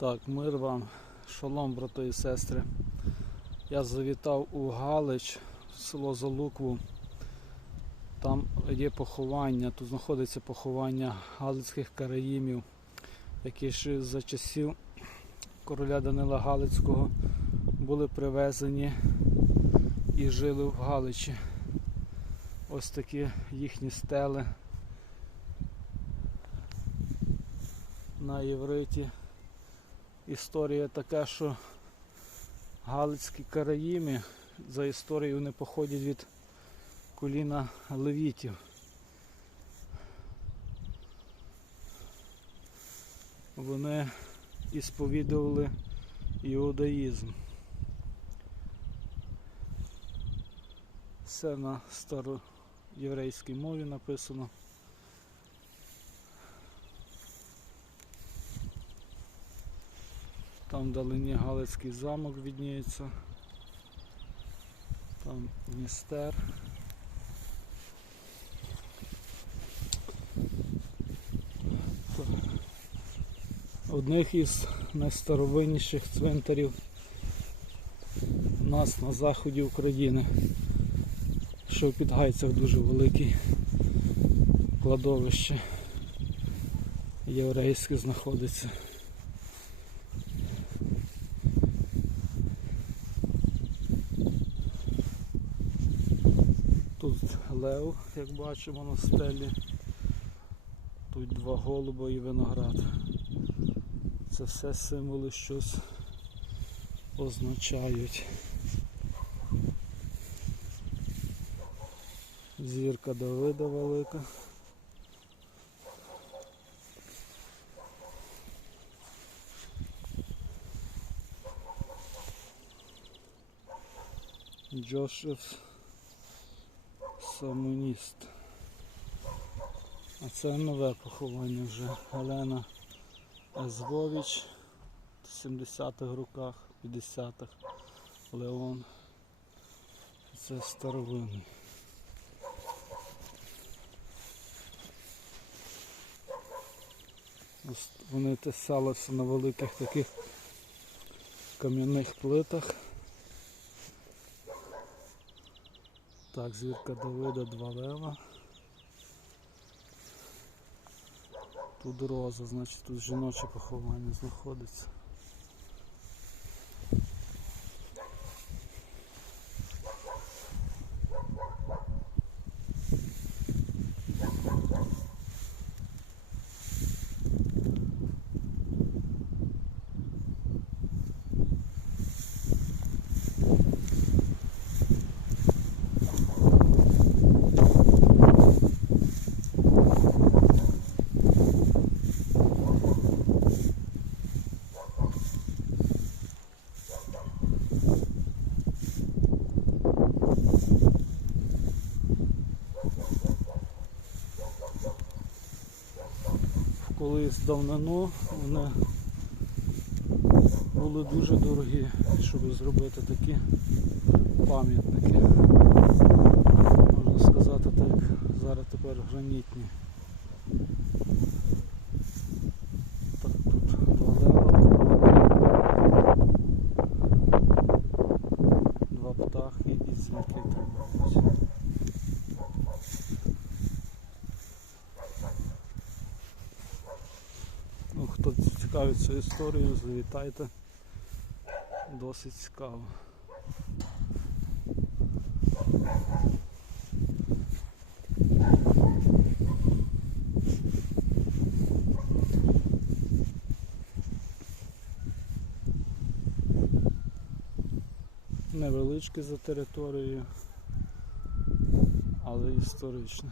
Так, мир вам, шалом, брати і сестри. Я завітав у Галич, в село Залукву. Там є поховання, тут знаходиться поховання галицьких караїмів, які ще за часів короля Данила Галицького були привезені і жили в Галичі. Ось такі їхні стели на євриті. Історія така, що Галицькі караїми за історією вони походять від коліна левітів. Вони і сповідували іудаїзм. Все на староєврейській мові написано. Там вдалині Галицький замок відніється. Там Дністер. Одних із найстаровинніших цвинтарів у нас на заході України, що в Підгайцях дуже велике кладовище єврейське знаходиться. Лев, як бачимо на стелі. Тут два голуба і виноград. Це все символи щось означають. Зірка Давида велика. Джошеф Самоніст. А це нове поховання вже. Олена Езвович в 70-х роках, 50-х. Леон. Це старовинний. Вони тесалися на великих таких кам'яних плитах. Так, звірка Давида, два лева. Тут роза, значить тут жіноче поховання знаходиться. Колись давнину вони були дуже дорогі, щоб зробити такі пам'ятники. Можна сказати так, зараз тепер гранітні. Так, тут два лева, два птахи і зірки тримаються. Ну, хто цікавиться історією, завітайте. Досить цікаво. Невеличке за територією, але історичне.